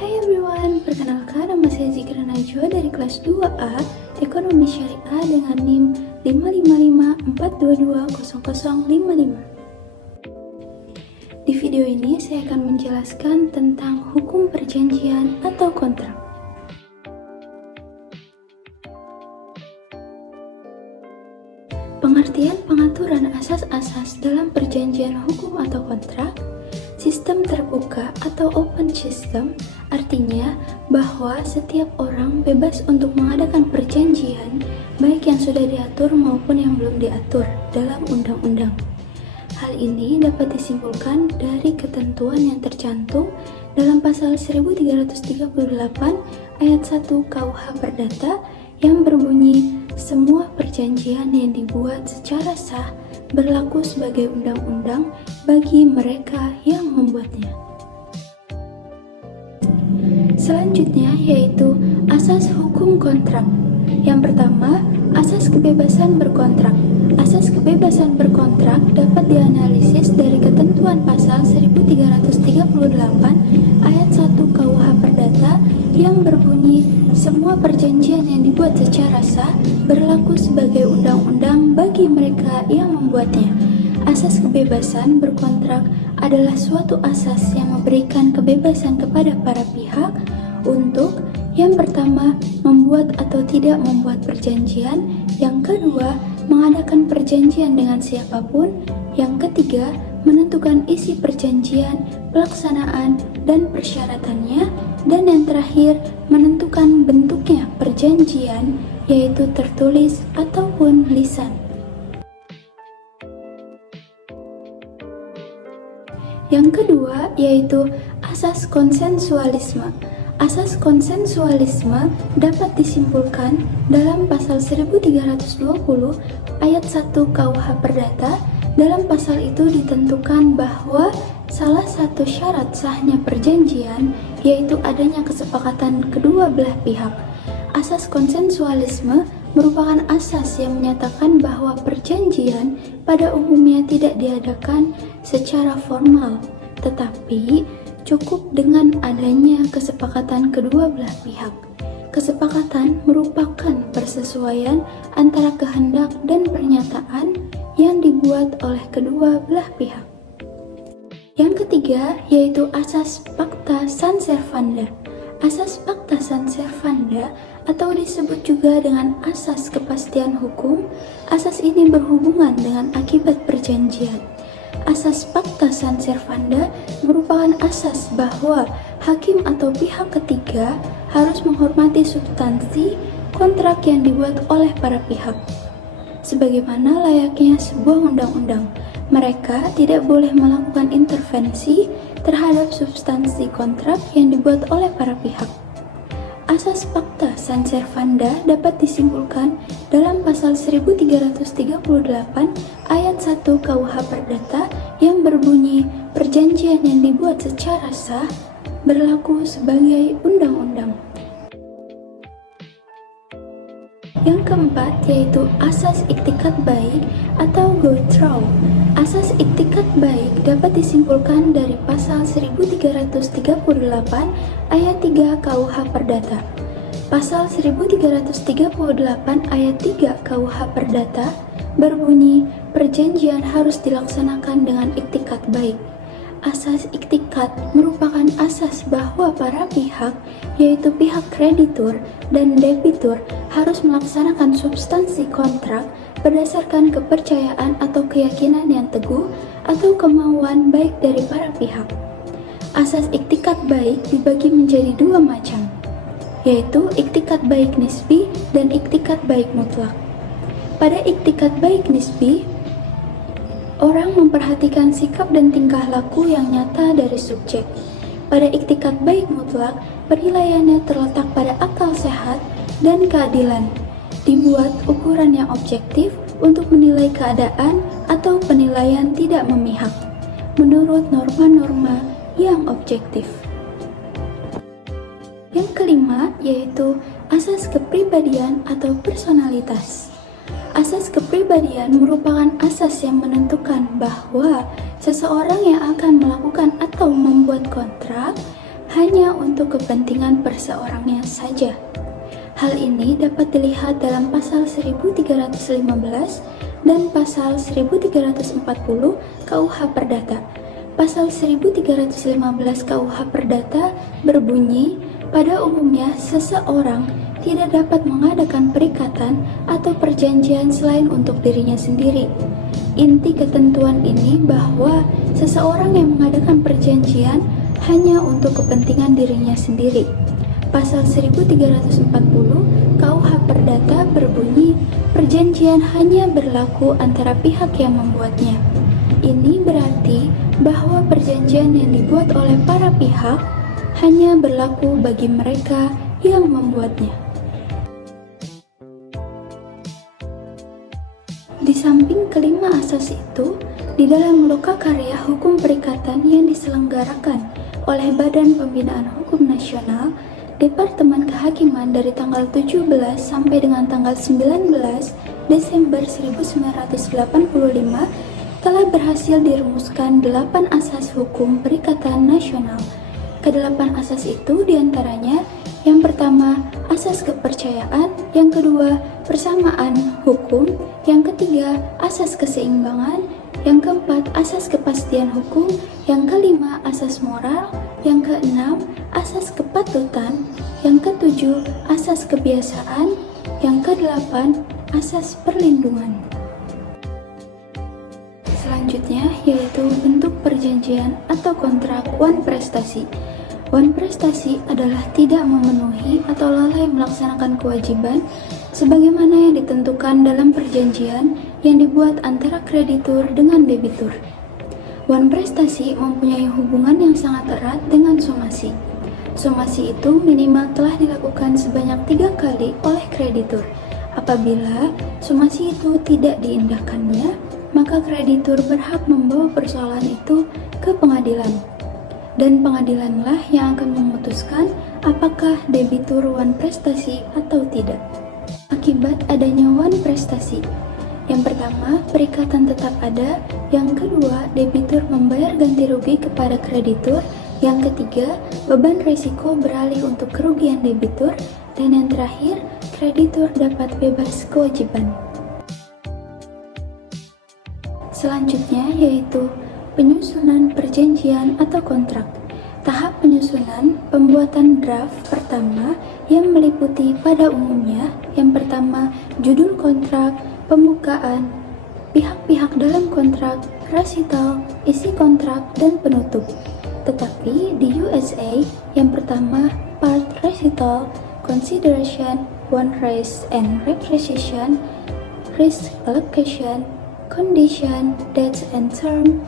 Hai everyone, perkenalkan nama saya Zikra Najwa dari kelas 2A Ekonomi Syariah dengan NIM 55542200055. Di video ini saya akan menjelaskan tentang hukum perjanjian atau kontrak. Pengertian pengaturan asas-asas dalam perjanjian hukum atau kontrak. Sistem terbuka atau open system artinya bahwa setiap orang bebas untuk mengadakan perjanjian, baik yang sudah diatur maupun yang belum diatur dalam undang-undang. Hal ini dapat disimpulkan dari ketentuan yang tercantum dalam pasal 1338 ayat 1 KUH Perdata yang berbunyi, semua perjanjian yang dibuat secara sah berlaku sebagai undang-undang bagi mereka yang membuatnya. Selanjutnya yaitu asas hukum kontrak. Yang pertama, asas kebebasan berkontrak. Asas kebebasan berkontrak dapat dianalisis dari ketentuan pasal 1338 ayat 1 KUH Perdata yang berbunyi, semua perjanjian yang dibuat secara sah berlaku sebagai undang-undang bagi mereka yang membuatnya. Asas kebebasan berkontrak adalah suatu asas yang memberikan kebebasan kepada para pihak untuk yang pertama, membuat atau tidak membuat perjanjian. Yang kedua, mengadakan perjanjian dengan siapapun. Yang ketiga, menentukan isi perjanjian, pelaksanaan, dan persyaratannya. Dan yang terakhir, menentukan bentuknya perjanjian, yaitu tertulis ataupun lisan. Yang kedua, yaitu asas konsensualisme. Asas konsensualisme dapat disimpulkan dalam pasal 1320 ayat 1 KUH Perdata. Dalam pasal itu ditentukan bahwa salah satu syarat sahnya perjanjian yaitu adanya kesepakatan kedua belah pihak. Asas konsensualisme merupakan asas yang menyatakan bahwa perjanjian pada umumnya tidak diadakan secara formal, tetapi cukup dengan adanya kesepakatan kedua belah pihak. Kesepakatan merupakan persesuaian antara kehendak dan pernyataan yang dibuat oleh kedua belah pihak. Yang ketiga yaitu asas Pacta Sunt Servanda. Asas Pacta Sunt Servanda atau disebut juga dengan asas kepastian hukum. Asas ini berhubungan dengan akibat perjanjian. Asas Pacta Sunt Servanda merupakan asas bahwa hakim atau pihak ketiga harus menghormati substansi kontrak yang dibuat oleh para pihak. Sebagaimana layaknya sebuah undang-undang, mereka tidak boleh melakukan intervensi terhadap substansi kontrak yang dibuat oleh para pihak. Asas Pacta Sunt Servanda dapat disimpulkan dalam pasal 1338 ayat 1 KUH Perdata yang berbunyi, perjanjian yang dibuat secara sah berlaku sebagai undang-undang. Yang keempat yaitu asas iktikat baik atau Goitrau. Asas iktikat baik dapat disimpulkan dari pasal 1338 ayat 3 KUH Perdata. Pasal 1338 ayat 3 KUH Perdata berbunyi, perjanjian harus dilaksanakan dengan iktikat baik. Asas iktikat merupakan asas bahwa para pihak, yaitu pihak kreditur dan debitur, harus melaksanakan substansi kontrak berdasarkan kepercayaan atau keyakinan yang teguh atau kemauan baik dari para pihak. Asas iktikat baik dibagi menjadi dua macam, yaitu iktikat baik nisbi dan iktikat baik mutlak. Pada iktikat baik nisbi, orang memperhatikan sikap dan tingkah laku yang nyata dari subjek. Pada iktikat baik mutlak, penilaiannya terletak pada akal sehat dan keadilan. Dibuat ukuran yang objektif untuk menilai keadaan atau penilaian tidak memihak, menurut norma-norma yang objektif. Yang kelima yaitu asas kepribadian atau personalitas. Asas kepribadian merupakan asas yang menentukan bahwa seseorang yang akan melakukan atau membuat kontrak hanya untuk kepentingan perseorangnya saja. Hal ini dapat dilihat dalam pasal 1315 dan pasal 1340 KUH Perdata. Pasal 1315 KUH Perdata berbunyi, pada umumnya seseorang tidak dapat mengadakan perikatan atau perjanjian selain untuk dirinya sendiri. Inti ketentuan ini bahwa seseorang yang mengadakan perjanjian hanya untuk kepentingan dirinya sendiri. Pasal 1340 KUH Perdata berbunyi, perjanjian hanya berlaku antara pihak yang membuatnya. Ini berarti bahwa perjanjian yang dibuat oleh para pihak hanya berlaku bagi mereka yang membuatnya. Di samping kelima asas itu, di dalam Lokakarya Hukum Perikatan yang diselenggarakan oleh Badan Pembinaan Hukum Nasional, Departemen Kehakiman dari tanggal 17 sampai dengan tanggal 19 Desember 1985 telah berhasil dirumuskan 8 asas hukum perikatan nasional. Kedelapan asas itu diantaranya, yang pertama, asas kepercayaan, yang kedua, persamaan hukum, yang ketiga, asas keseimbangan, yang keempat, asas kepastian hukum, yang kelima, asas moral, yang keenam, asas kepatutan, yang ketujuh, asas kebiasaan, yang kedelapan, asas perlindungan. Selanjutnya yaitu bentuk perjanjian atau kontrak wan prestasi. Wan prestasi adalah tidak memenuhi atau lalai melaksanakan kewajiban sebagaimana yang ditentukan dalam perjanjian yang dibuat antara kreditur dengan debitur. Wan prestasi mempunyai hubungan yang sangat erat dengan somasi. Somasi itu minimal telah dilakukan sebanyak 3 kali oleh kreditur. Apabila somasi itu tidak diindahkannya, maka kreditur berhak membawa persoalan itu ke pengadilan. Dan pengadilanlah yang akan memutuskan apakah debitur wan prestasi atau tidak. Akibat adanya wan prestasi, yang pertama, perikatan tetap ada. Yang kedua, debitur membayar ganti rugi kepada kreditur. Yang ketiga, beban risiko beralih untuk kerugian debitur. Dan yang terakhir, kreditur dapat bebas kewajiban. Selanjutnya yaitu penyusunan perjanjian atau kontrak. Tahap penyusunan pembuatan draft pertama yang meliputi pada umumnya, yang pertama, judul kontrak, pembukaan, pihak-pihak dalam kontrak, resital, isi kontrak, dan penutup. Tetapi di USA, yang pertama, part recital, consideration, one raise and requisition, risk allocation, condition, dates and term,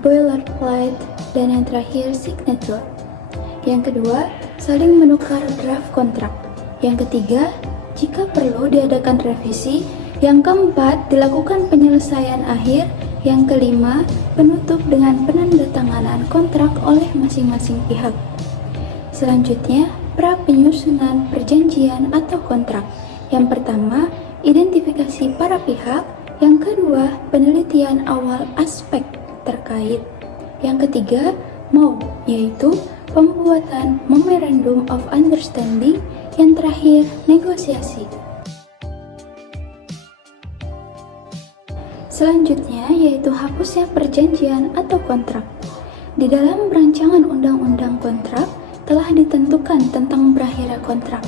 boilerplate, dan yang terakhir signature. Yang kedua, saling menukar draft kontrak. Yang ketiga, jika perlu diadakan revisi. Yang keempat, dilakukan penyelesaian akhir. Yang kelima, penutup dengan penandatanganan kontrak oleh masing-masing pihak. Selanjutnya, pra penyusunan perjanjian atau kontrak. Yang pertama, identifikasi para pihak. Yang kedua, penelitian awal aspek terkait. Yang ketiga, MOU, yaitu pembuatan Memorandum of Understanding. Yang terakhir, negosiasi. Selanjutnya yaitu hapusnya perjanjian atau kontrak. Di dalam rancangan undang-undang kontrak telah ditentukan tentang berakhirnya kontrak.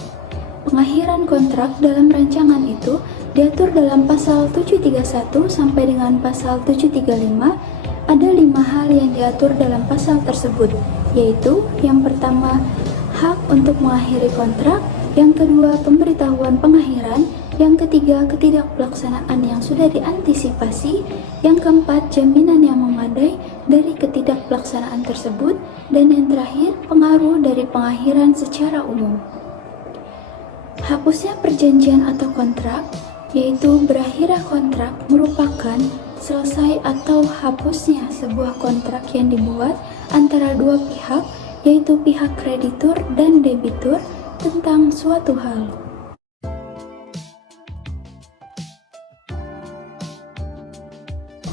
Pengakhiran kontrak dalam rancangan itu diatur dalam pasal 731 sampai dengan pasal 735. Ada 5 hal yang diatur dalam pasal tersebut, yaitu yang pertama, hak untuk mengakhiri kontrak, yang kedua, pemberitahuan pengakhiran, yang ketiga, ketidakpelaksanaan yang sudah diantisipasi, yang keempat, jaminan yang memadai dari ketidakpelaksanaan tersebut, dan yang terakhir, pengaruh dari pengakhiran secara umum. Hapusnya perjanjian atau kontrak, yaitu berakhirnya kontrak merupakan selesai atau hapusnya sebuah kontrak yang dibuat antara dua pihak, yaitu pihak kreditur dan debitur tentang suatu hal.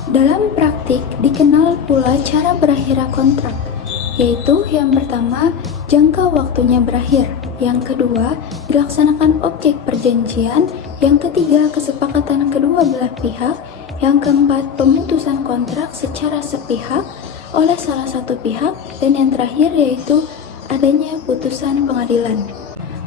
Dalam praktik dikenal pula cara berakhirnya kontrak, yaitu yang pertama, jangka waktunya berakhir, yang kedua, dilaksanakan objek perjanjian, yang ketiga, kesepakatan kedua belah pihak, yang keempat, pemutusan kontrak secara sepihak oleh salah satu pihak, dan yang terakhir yaitu adanya putusan pengadilan.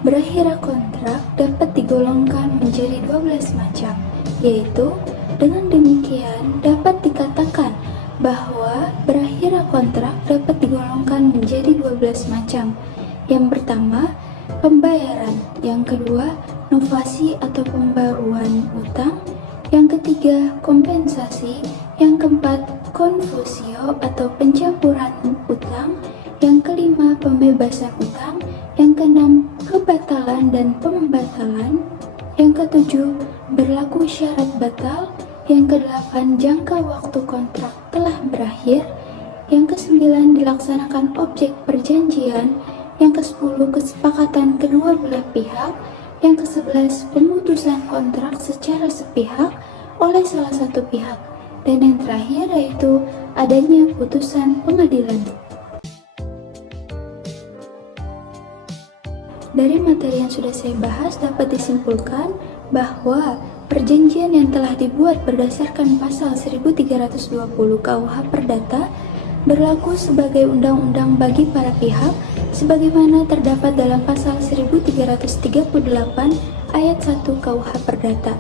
Berakhirnya kontrak dapat digolongkan menjadi 12 macam, yaitu dengan demikian dapat dikatakan bahwa berakhirnya kontrak dapat digolongkan menjadi 12 macam. Yang pertama, pembayaran. Yang kedua, novasi atau pembaruan utang. Yang ketiga, kompensasi. Yang keempat, konfusio atau pencampuran utang. Yang kelima, pembebasan utang. Yang keenam, kebatalan dan pembatalan. Yang ketujuh, berlaku syarat batal. Yang kedelapan, jangka waktu kontrak telah berakhir. Yang kesembilan, dilaksanakan objek perjanjian. Yang kesepuluh, kesepakatan kedua belah pihak. Yang kesebelas, pemutusan kontrak secara sepihak oleh salah satu pihak. Dan yang terakhir yaitu adanya putusan pengadilan. Dari materi yang sudah saya bahas dapat disimpulkan bahwa perjanjian yang telah dibuat berdasarkan pasal 1320 KUH Perdata berlaku sebagai undang-undang bagi para pihak sebagaimana terdapat dalam pasal 1338 ayat 1 KUH Perdata.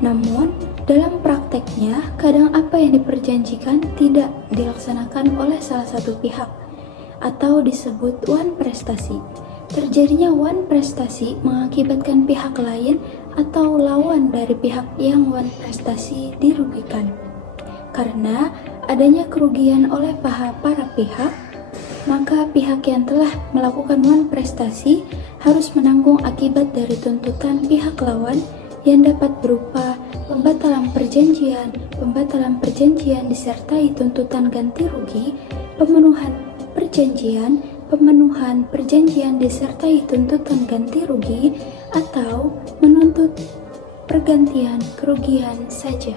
Namun, dalam prakteknya, kadang apa yang diperjanjikan tidak dilaksanakan oleh salah satu pihak atau disebut wan prestasi. Terjadinya wan prestasi mengakibatkan pihak lain atau lawan dari pihak yang wan prestasi dirugikan. Karena adanya kerugian oleh para pihak, maka pihak yang telah melakukan wan prestasi harus menanggung akibat dari tuntutan pihak lawan yang dapat berupa pembatalan perjanjian disertai tuntutan ganti rugi, pemenuhan perjanjian disertai tuntutan ganti rugi, atau menuntut pergantian kerugian saja.